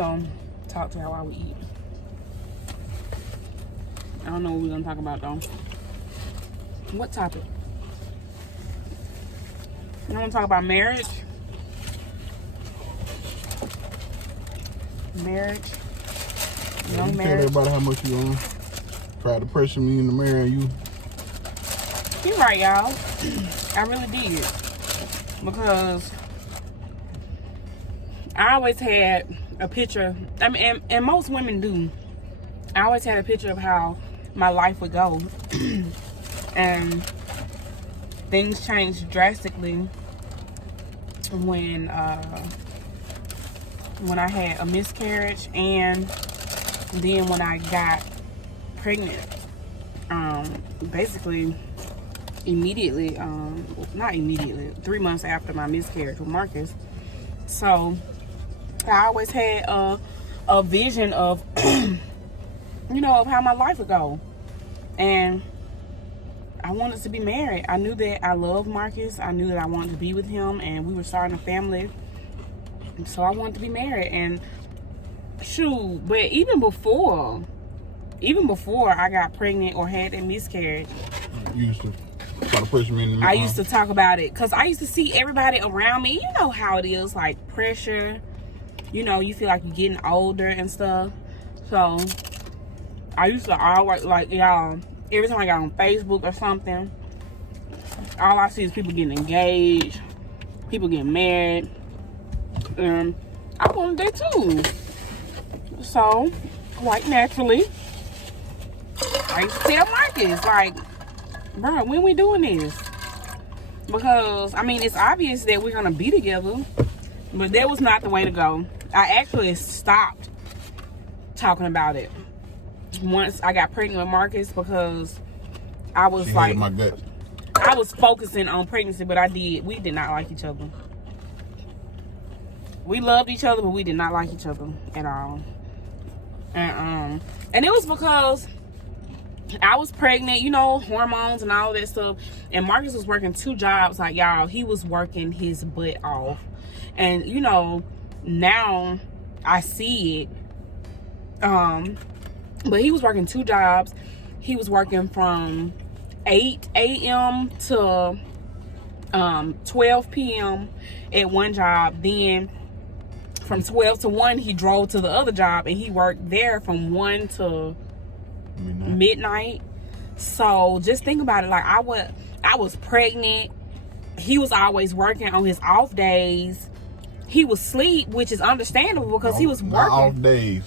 gonna talk to her while we eat. I don't know what we're gonna talk about though. What topic? You wanna talk about marriage? Marriage. Young marriage. Tell everybody how much you on. Try to pressure me into marrying you. You're right, y'all. I really did. Because I always had a picture. I mean, and most women do. I always had a picture of how my life would go. And things changed drastically when I had a miscarriage, and then when I got pregnant. Basically immediately, not immediately, 3 months after my miscarriage with Marcus. So I always had a vision of you know, of how my life would go, and I wanted to be married. I knew that I loved Marcus. I knew that I wanted to be with him, and we were starting a family. So I wanted to be married. And shoot, but even before I got pregnant or had that miscarriage, You used to try to push me in the I used to talk about it because I used to see everybody around me. You know how it is, like pressure. You know, you feel like you're getting older and stuff. So I used to always, like, y'all, every time I got on Facebook or something, all I see is people getting engaged, people getting married. I wanted that too. So, quite naturally, I used to tell Marcus, like, bro, when we doing this? Because, I mean, it's obvious that we're going to be together, but that was not the way to go. I actually stopped talking about it once I got pregnant with Marcus, because I was She like, hated my guts. I was focusing on pregnancy, but we did not like each other. We loved each other, but we did not like each other at all. And it was because I was pregnant, you know, hormones and all that stuff. And Marcus was working 2 jobs. Like, y'all, he was working his butt off. And, you know, now I see it. But he was working 2 jobs. He was working from 8 a.m. to 12 p.m. at one job. Then from 12 to 1, he drove to the other job, and he worked there from 1 to midnight. So just think about it. Like, I was pregnant. He was always working on his off days. He was asleep, which is understandable because he was working. Off days.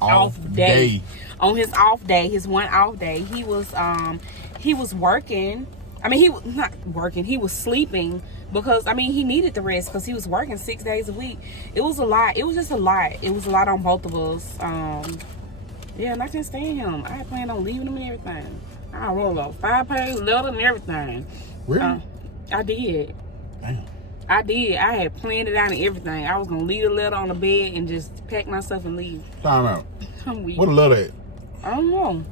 Off day. On his off day, his one off day, he was working. I mean, he was not working. He was sleeping because, I mean, he needed the rest because he was working 6 days a week. It was a lot. It was just a lot. It was a lot on both of us. Yeah, and I couldn't stand him. I had planned on leaving him and everything. I wrote a 5-page letter and everything. Really? I did. Damn. I did. I had planned it out and everything. I was going to leave the letter on the bed and just pack myself and leave. Time out. I'm weak. What a letter at? I don't know.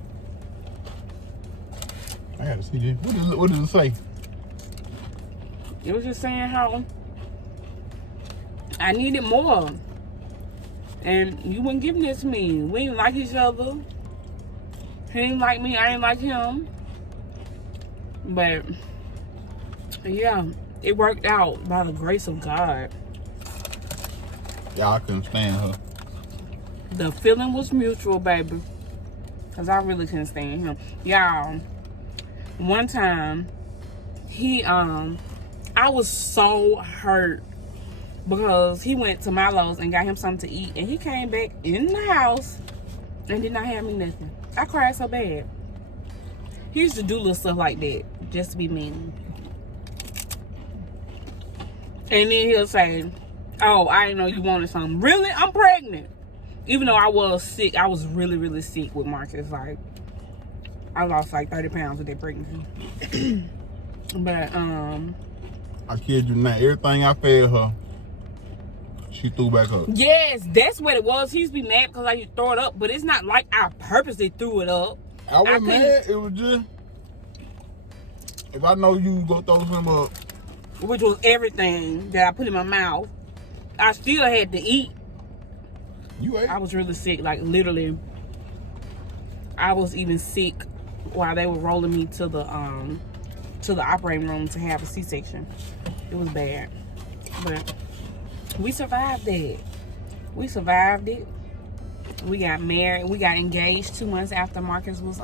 I gotta see this. What did it say? It was just saying how I needed more. And you weren't giving it to me. We didn't like each other. He didn't like me. I didn't like him. But, yeah, it worked out by the grace of God. Yeah, I couldn't stand her. The feeling was mutual, baby. Because I really couldn't stand him. Y'all, one time, I was so hurt because he went to Lawsons and got him something to eat, and he came back in the house and did not have me nothing. I cried so bad. He used to do little stuff like that just to be mean. And then he'll say, oh, I didn't know you wanted something. Really? I'm pregnant. Even though I was sick, I was really, really sick with Marcus. Like, I lost like 30 pounds with that pregnancy. But, I kid you not. Everything I fed her, she threw back up. yes, that's what it was. He used to be mad because I used to throw it up. But it's not like I purposely threw it up. I wasn't mad. It was just, if I know you go throw some up. Which was everything that I put in my mouth. I still had to eat. You ate? I was really sick. Like, literally, I was even sick while they were rolling me to the operating room to have a C-section. It was bad. But we survived that. We survived it. We got married. We got engaged 2 months after Marcus was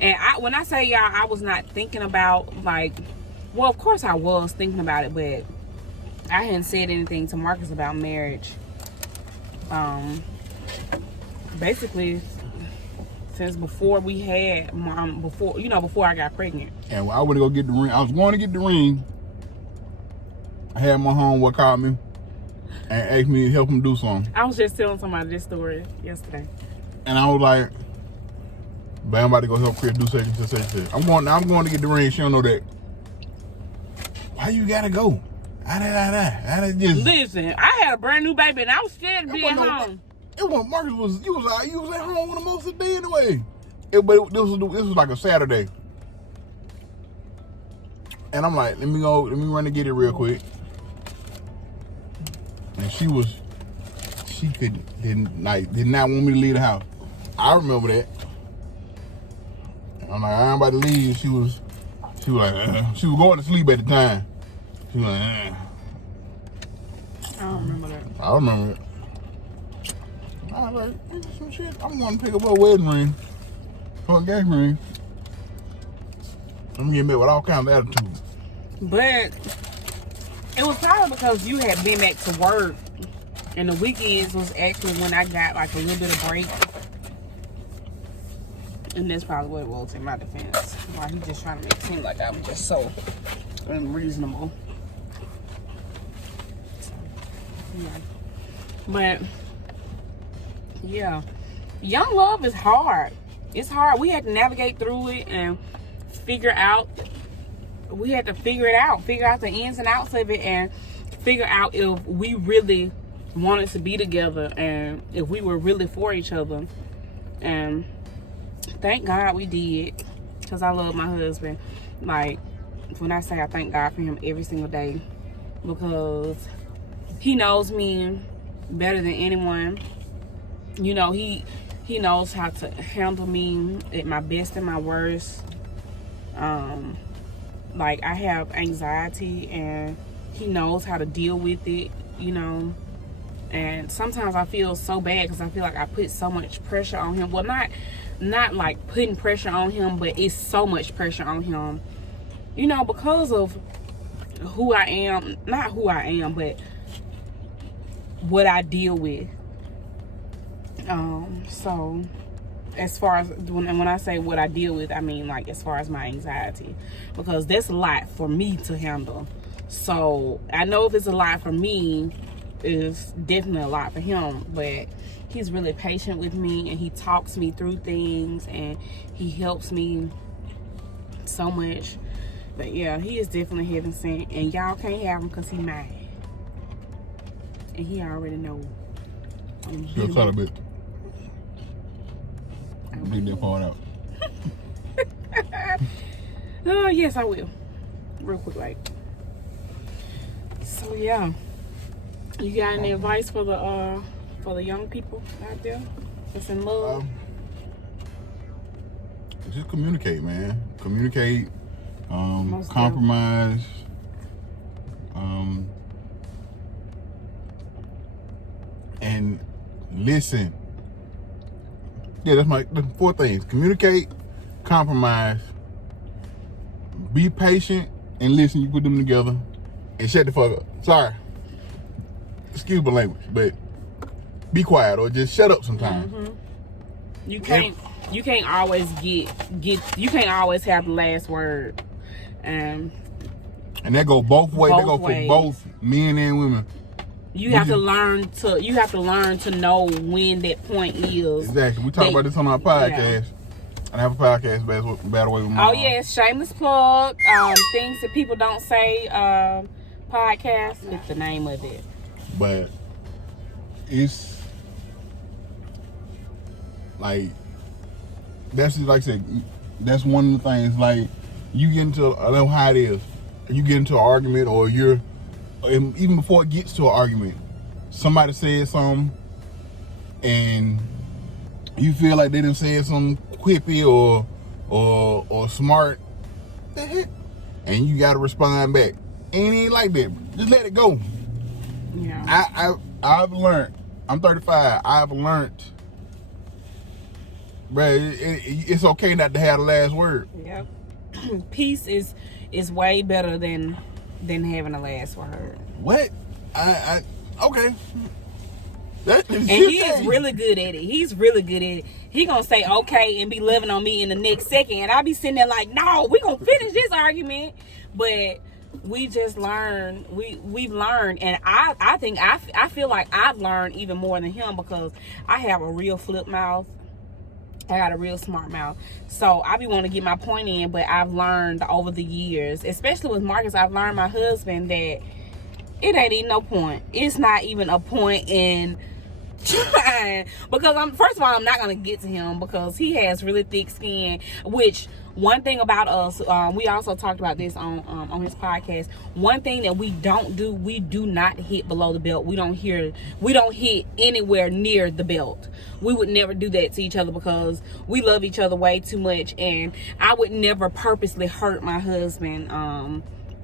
and when I say y'all, I was not thinking about, like, well, of course I was thinking about it, but I hadn't said anything to Marcus about marriage. Basically since before we had before I got pregnant. And I went to go get the ring. I was going to get the ring. I had my homeboy call me and asked me to help him do something. I was just telling somebody this story yesterday. And I was like, "But I'm about to go help Chris do such and such and such. I'm going to get the ring. She don't know that. Why you gotta go? I just Listen, I had a brand new baby and I was scared to be at home. It was Marcus you was at home with him most of the day anyway. This was like a Saturday. And I'm like, let me run and get it real quick. And she did not want me to leave the house. I remember that. And I'm like, I'm about to leave. She was like, she was going to sleep at the time. She was like, I don't remember that. I remember it. I was like, some shit. I'm going to pick up her wedding ring, her engagement ring. I'm getting met with all kinds of attitude. But it was probably because you had been back to work, and the weekends was actually when I got like a little bit of break. And that's probably what it was in my defense. Why he just trying to make it seem like I was just so unreasonable. Yeah. But yeah, young love is hard. It's hard. We had to navigate through it and figure it out the ins and outs of it, and figure out if we really wanted to be together and if we were really for each other. And thank God we did, because I love my husband. Like, when I say I thank God for him every single day, because he knows me better than anyone. You know, he knows how to handle me at my best and my worst. Like, I have anxiety and he knows how to deal with it, you know. And sometimes I feel so bad because I feel like I put so much pressure on him. Well, not like putting pressure on him, but it's so much pressure on him, you know, because of who I am. Not who I am, but what I deal with. So as far as when I say what I deal with, I mean like as far as my anxiety, because that's a lot for me to handle. So I know if it's a lot for me, it's definitely a lot for him. But he's really patient with me, and he talks me through things, and he helps me so much. But yeah, he is definitely heaven sent, and y'all can't have him because he mad, and he already know. She'll try a bit. Leave that part out. Yes, I will. Real quick, like. So yeah, you got any advice for the young people out there that's in love? Just communicate, man. Communicate. Compromise. And listen. Yeah, that's 4 things. Communicate, compromise, be patient, and listen. You put them together, and shut the fuck up. Sorry. Excuse my language, but be quiet or just shut up sometimes. Mm-hmm. You can't always you can't always have the last word. And that go both ways. That go for both men and women. You have to learn to know when that point is. Exactly. We talk about this on our podcast. Yeah. And I have a podcast, Bad Way with my mom. Yes, shameless plug. Things that people don't say. Podcast is the name of it. But it's like that's just like I said. That's one of the things. Like you get into, I know how it is. You get into an argument, or even before it gets to an argument, somebody says something, and you feel like they done said something quippy or smart, the heck? And you gotta respond back. Ain't like that. Just let it go. Yeah. I've learned. I'm 35. I've learned, bruh, it's okay not to have the last word. Yep. Peace is way better than having the last word. What? Okay. And he is really good at it. He's really good at it. He gonna say okay and be loving on me in the next second, and I be sitting there like, no, we gonna finish this argument. But we just learn. We've learned, and I think I feel like I've learned even more than him because I have a real flip mouth. I got a real smart mouth. So I be wanting to get my point in, but I've learned over the years, especially with Marcus, I've learned my husband that it ain't even no point. It's not even a point in trying, because first of all, I'm not gonna get to him because he has really thick skin. Which one thing about us, we also talked about this on his podcast. One thing that we don't do, we do not hit below the belt. We don't hit anywhere near the belt. We would never do that to each other because we love each other way too much, and I would never purposely hurt my husband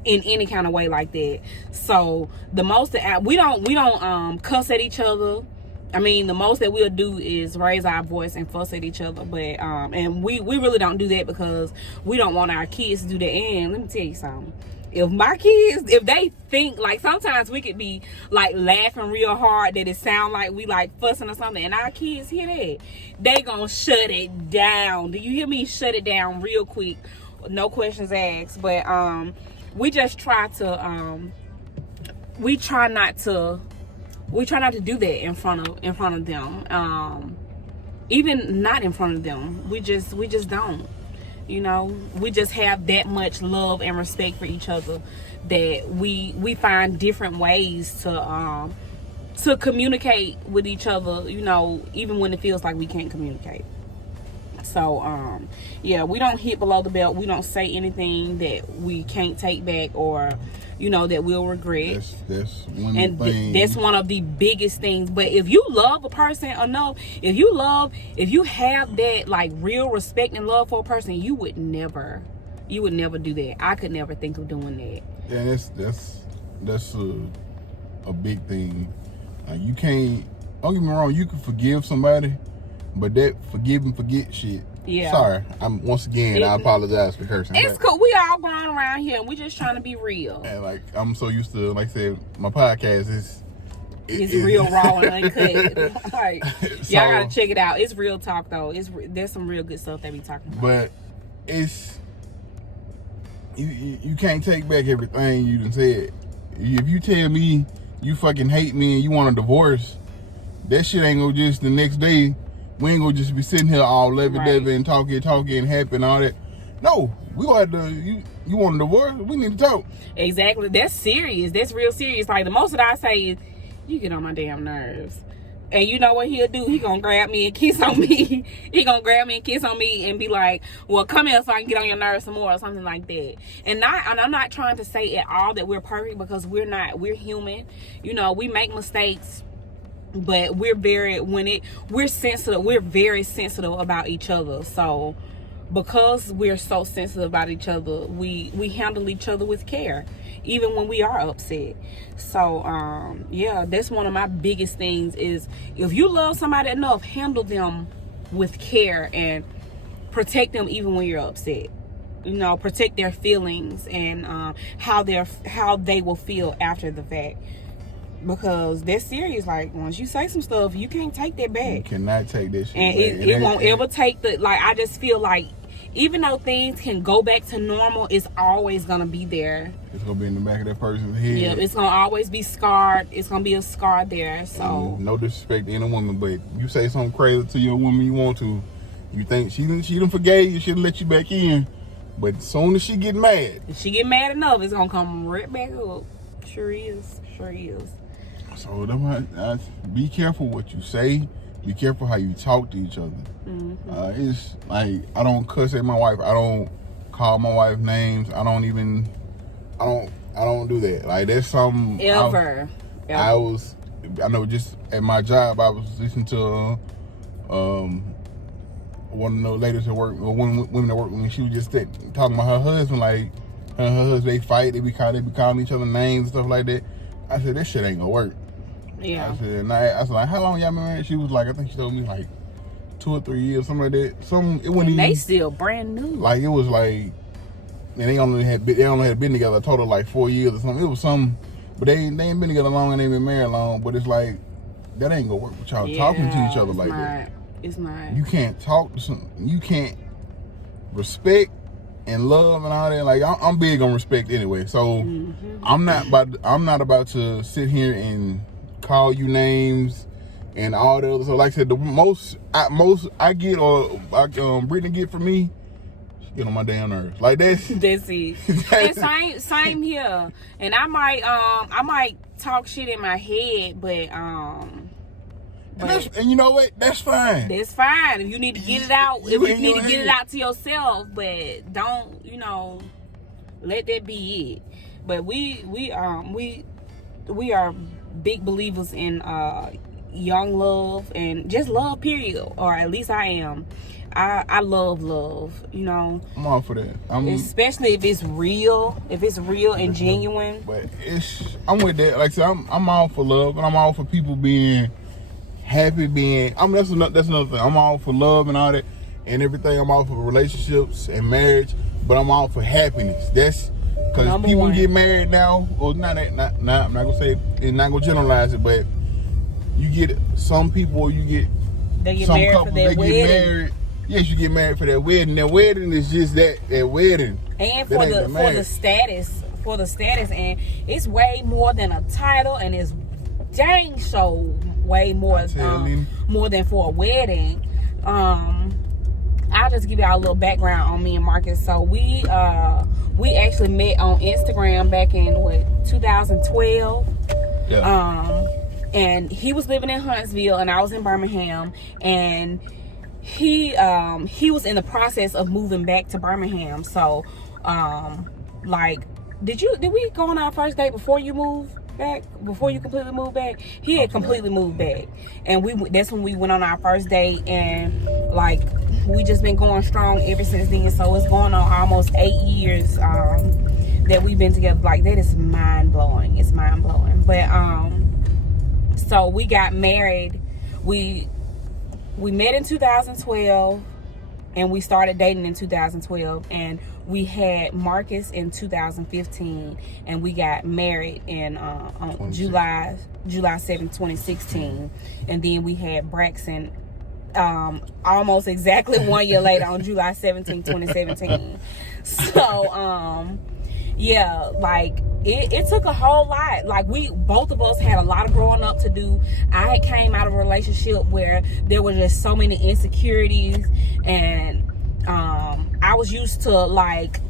in any kind of way like that. So the most that we don't cuss at each other. I mean, the most that we'll do is raise our voice and fuss at each other. But and we really don't do that because we don't want our kids to do that. And let me tell you something. If my kids, if they think, like, sometimes we could be like laughing real hard that it sound like we like fussing or something, and our kids hear that, they gonna shut it down. Do you hear me? Shut it down real quick, no questions asked. But we just try to we try not to do that in front of them. Even not in front of them. We just don't. You know, we just have that much love and respect for each other that we find different ways to communicate with each other, you know, even when it feels like we can't communicate. So yeah, we don't hit below the belt. We don't say anything that we can't take back or, you know, that we'll regret. That's one of the things. That's one of the biggest things. But if you love a person enough, if you have that like real respect and love for a person, you would never do that. I could never think of doing that. Yeah, that's a big thing. You can't. Don't get me wrong. You can forgive somebody, but that forgive and forget shit. Yeah. Sorry. I apologize for cursing. It's cool. We all going around here and we just trying to be real. And like, I'm so used to, like I said, my podcast is real raw and uncut. Like, so, y'all gotta check it out. It's real talk though. There's some real good stuff they be talking about. But it's you can't take back everything you done said. If you tell me you fucking hate me and you want a divorce, that shit ain't gonna just the next day. We ain't gonna just be sitting here all lovey-dovey and talking and happy and all that. No, we gonna have to. You want a divorce? We need to talk. Exactly. That's serious. That's real serious. Like, the most that I say is, you get on my damn nerves. And you know what he'll do? He gonna grab me and kiss on me. He gonna grab me and kiss on me and be like, well, come here so I can get on your nerves some more or something like that. And I'm not trying to say at all that we're perfect, because we're not. We're human. You know, we make mistakes. But we're sensitive. We're very sensitive about each other. So because we're so sensitive about each other, we handle each other with care, even when we are upset. So yeah, that's one of my biggest things is, if you love somebody enough, handle them with care and protect them even when you're upset. You know, protect their feelings and how they will feel after the fact. Because that's serious. Like, once you say some stuff, you can't take that back. You cannot take that shit and back. It won't ever take the, like, I just feel like even though things can go back to normal, it's always gonna be there. It's gonna be in the back of that person's head. Yeah, it's gonna always be scarred. It's gonna be a scar there. So no disrespect to any woman, but you say something crazy to your woman you want to, you think she done forgave you, she'll let you back in. But as soon as she get mad, if she get mad enough, it's gonna come right back up. Sure is. So be careful what you say. Be careful how you talk to each other. Mm-hmm. It's like, I don't cuss at my wife. I don't call my wife names. I don't do that. Like, that's something ever. I was I know just at my job, I was listening to one of the ladies that work, or women that work with me. She was just talking about her husband, like her husband, they fight, they be calling each other names and stuff like that. I said, that shit ain't gonna work. Yeah. I said, like, how long y'all been married? She was like, I think she told me like 2 or 3 years, something like that. It wasn't even, they still brand new. Like, it was like, and they only had been together a total of like 4 years or something. It was some, but they ain't been together long and they been married long. But it's like, that ain't gonna work with y'all talking to each other like that. It's not. You can't talk to you can't respect and love and all that. Like, I'm big on respect anyway. So I'm not about to sit here and call you names and all the other. So like I said, the most I get, or Britney get from me, she get on my damn nerves. Like that's it. And same here. And I might talk shit in my head, but and you know what? That's fine. That's fine. If you need to get it out, if you need to get it out to yourself, but don't, let that be it. But we are big believers in young love and just love, period. Or at least I am. I love love. I'm all for that. Especially if it's real and genuine. But I'm with that. Like I said, I'm all for love, and I'm all for people being happy, that's another thing. I'm all for love and all that and everything. I'm all for relationships and marriage, but I'm all for happiness. That's because people get married now, or I'm not gonna say it, and not gonna generalize it, but you get some people, they get some married couples, for their they wedding. get married. Yes, you get married for their wedding. Their wedding is just that wedding. And for the status, and it's way more than a title, and it's dang so way more than for a wedding. I'll just give y'all a little background on me and Marcus. So we actually met on Instagram back in 2012. Yeah. And he was living in Huntsville and I was in Birmingham, and he was in the process of moving back to Birmingham. So did we go on our first date before you moved back, before you completely moved back? He had completely moved back, and that's when we went on our first date, and we just been going strong ever since then. So it's going on almost 8 years that we've been together. Like, that is mind-blowing. It's mind-blowing. But so we got married. We met in 2012, and we started dating in 2012, and we had Marcus in 2015, and we got married on July 7, 2016, and then we had Braxton almost exactly 1 year later on July 17, 2017. So it took a whole lot. Both of us had a lot of growing up to do. I had came out of a relationship where there were just so many insecurities, and I was used to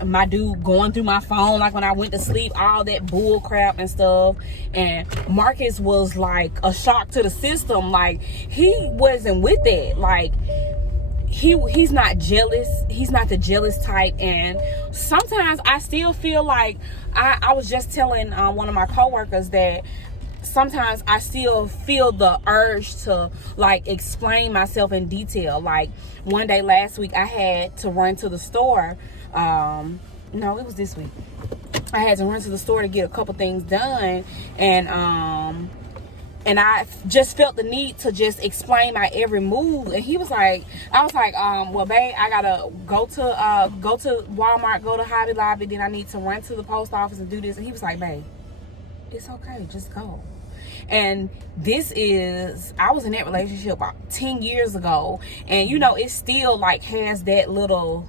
my dude going through my phone when I went to sleep, all that bull crap and stuff. And Marcus was a shock to the system. He wasn't with that. He's not jealous. He's not the jealous type. And sometimes I still feel like I was just telling one of my coworkers that sometimes I still feel the urge to explain myself in detail. One day last week I had to run to the store. No, it was this week. I had to run to the store to get a couple things done, and I just felt the need to just explain my every move. And he was I was well, babe, I gotta go to Walmart, go to Hobby Lobby, then I need to run to the post office and do this. And he was babe, it's okay, just go. And I was in that relationship about 10 years ago, and it still has that little,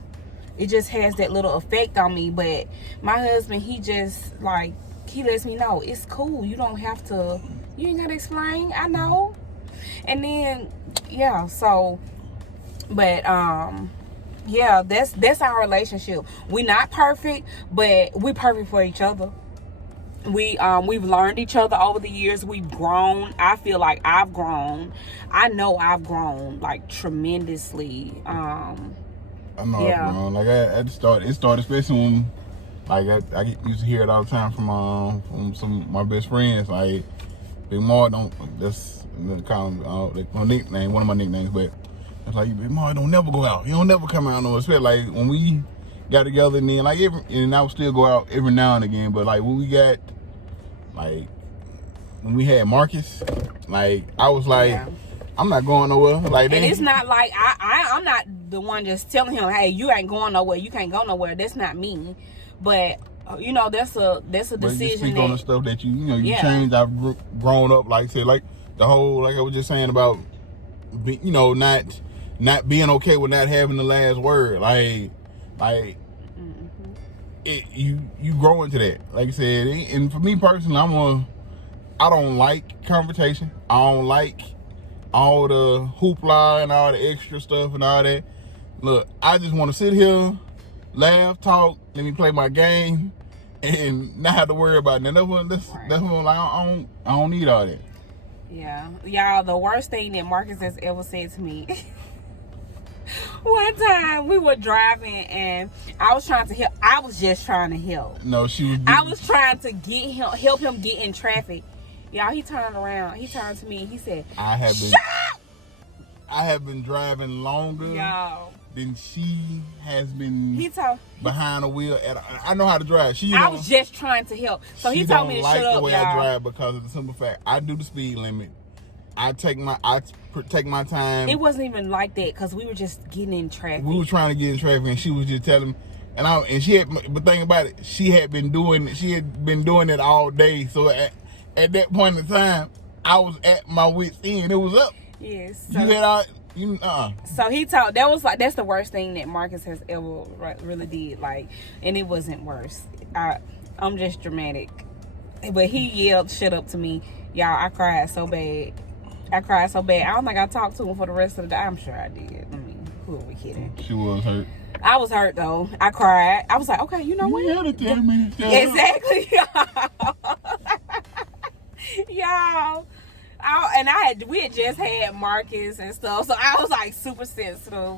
it just has that little effect on me. But my husband, he just he lets me know it's cool, you don't have to, you ain't gotta explain, I know. And then that's our relationship. We're not perfect, but we're perfect for each other. We've learned each other over the years. We've grown. I feel like I've grown. I know I've grown tremendously. I know I've grown. It started especially when I used to hear it all the time from some of my best friends. Big Mar don't. That's call him my nickname, one of my nicknames. But it's like Big Mar don't never go out. He don't never come out. No, especially like when we got together, and then like and I would still go out every now and again. But like when we got like when we had Marcus, like I was like, I'm not going nowhere. Like, and it's not like I'm not the one just telling him, hey, you ain't going nowhere. You can't go nowhere. That's not me. But you know, that's a decision. But you speak on the stuff that you changed. I've grown up. Like I said, like the whole, like I was just saying about, not being okay with not having the last word. Like you grow into that. Like I said, and for me personally, I don't like confrontation. I don't like all the hoopla and all the extra stuff and all that. Look, I just want to sit here, laugh, talk, let me play my game, and not have to worry about it. That's what like, I don't need all that. Yeah, y'all, the worst thing that Marcus has ever said to me. One time we were driving and I was trying to help. I was just trying to help. No, she was. I was trying to help him get in traffic. Y'all, he turned around. He turned to me and he said, "Shut up!" I have been driving longer. Y'all. Then she has been behind the wheel. And I know how to drive. I was just trying to help. So he told me to shut up, She don't like the way y'all. I drive because of the simple fact I do the speed limit. I take my time. It wasn't even like that because we were just getting in traffic. We were trying to get in traffic, and she was just telling. And she had. But think about it. She had been doing it all day. So at that point in time, I was at my wit's end. It was up. Yes. So, you had all. So he told that's the worst thing that Marcus has ever really did, like, and it wasn't worse. I'm just dramatic, but he yelled shut up to me, y'all. I cried so bad. I don't think I talked to him for the rest of the day. I'm sure I did. I mean, who are we kidding? She was hurt. I was hurt though. I cried. I was like, okay, you know what? You had to tell me. Exactly. Y'all. We had just had Marcus and stuff, so I was like super sensitive.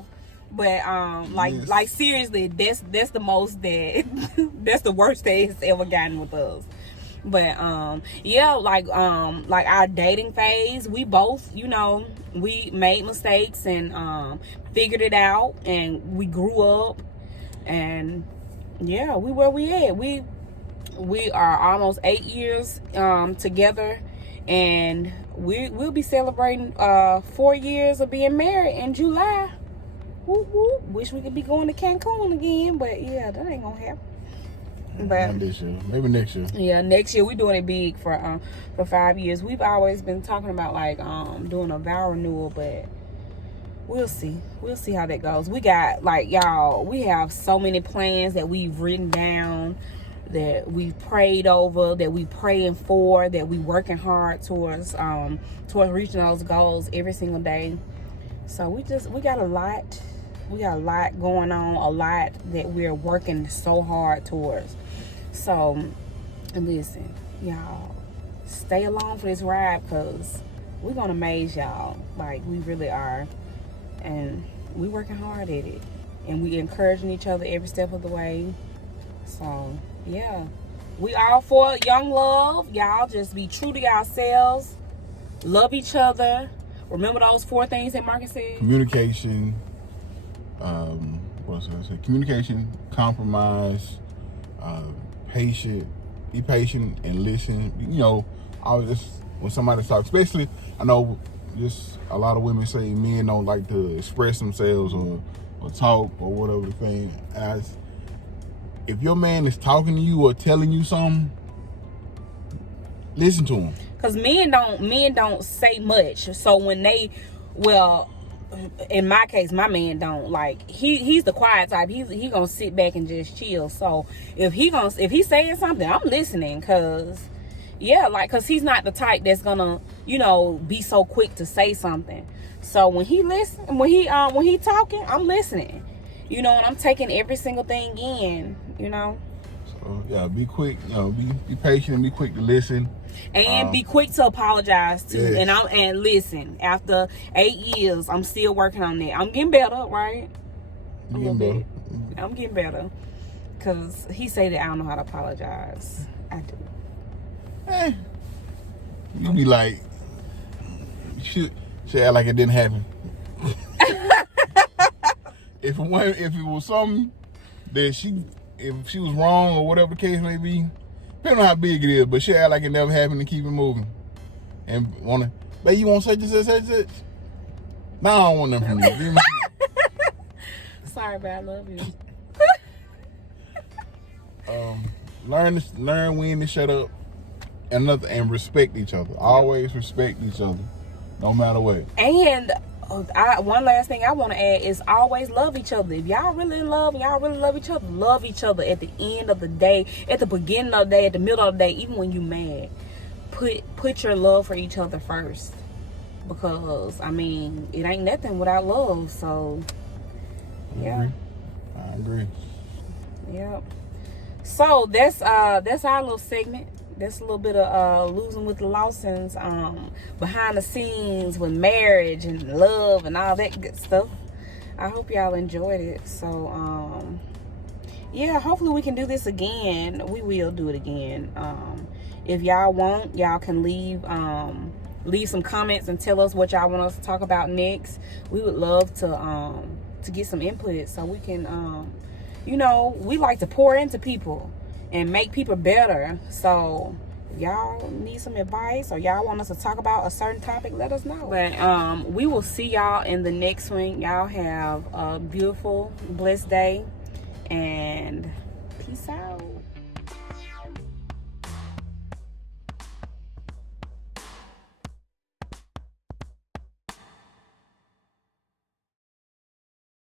But like seriously, that's the most that's the worst that it's ever gotten with us. But like our dating phase, we both, we made mistakes and figured it out, and we grew up, and yeah, we where we at. We are almost 8 years together, and we'll be celebrating 4 years of being married in July. Woo woo. Wish we could be going to Cancun again, but yeah, that ain't gonna happen. But not this year, maybe next year. Yeah, next year we're doing it big for 5 years. We've always been talking about like doing a vow renewal, but we'll see how that goes. We got we have so many plans that we've written down, that we've prayed over, that we praying for, that we working hard towards reaching those goals every single day. So we got a lot going on, a lot that we're working so hard towards. So listen, y'all, stay along for this ride, because we're gonna amaze y'all. Like, we really are, and we working hard at it, and we encouraging each other every step of the way. So yeah, we all for young love. Y'all just be true to yourselves, love each other. Remember those 4 things that Marcus said? Communication, communication, compromise, be patient and listen. Always just when somebody talks, especially, I know just a lot of women say men don't like to express themselves or talk or whatever the thing. If your man is talking to you or telling you something, listen to him. Because men don't say much. So when in my case, my man don't, like, he's the quiet type. He gonna sit back and just chill. So if he's saying something, I'm listening, cause he's not the type that's gonna be so quick to say something. So when he talking, I'm listening, and I'm taking every single thing in. So yeah, be quick, be patient and be quick to listen. And be quick to apologize too. Yes. And listen, after 8 years, I'm still working on that. I'm getting better, right? I'm getting better. Cause he say that I don't know how to apologize. I do. You be like, she act like it didn't happen. If it was something that if she was wrong or whatever the case may be, depending on how big it is, but she act like it never happened and keep it moving. And babe, you want such and such, such and such? No, I don't want nothing from you. Sorry, but I love you. Learn when to shut up and respect each other. Always respect each other, no matter what. And one last thing I want to add is always love each other. If y'all really in love and y'all really love each other at the end of the day, at the beginning of the day, at the middle of the day, even when you mad. Put your love for each other first, because I mean it ain't nothing without love. So yeah, I agree. Yep. So that's our little segment. That's a little bit of losing with the Lawsons, behind the scenes with marriage and love and all that good stuff. I hope y'all enjoyed it. So yeah, hopefully we can do this again. We will do it again. If y'all want, y'all can leave some comments and tell us what y'all want us to talk about next. We would love to get some input so we can, we like to pour into people and make people better. So if y'all need some advice or y'all want us to talk about a certain topic, let us know. But we will see y'all in the next one. Y'all have a beautiful, blessed day, and peace out.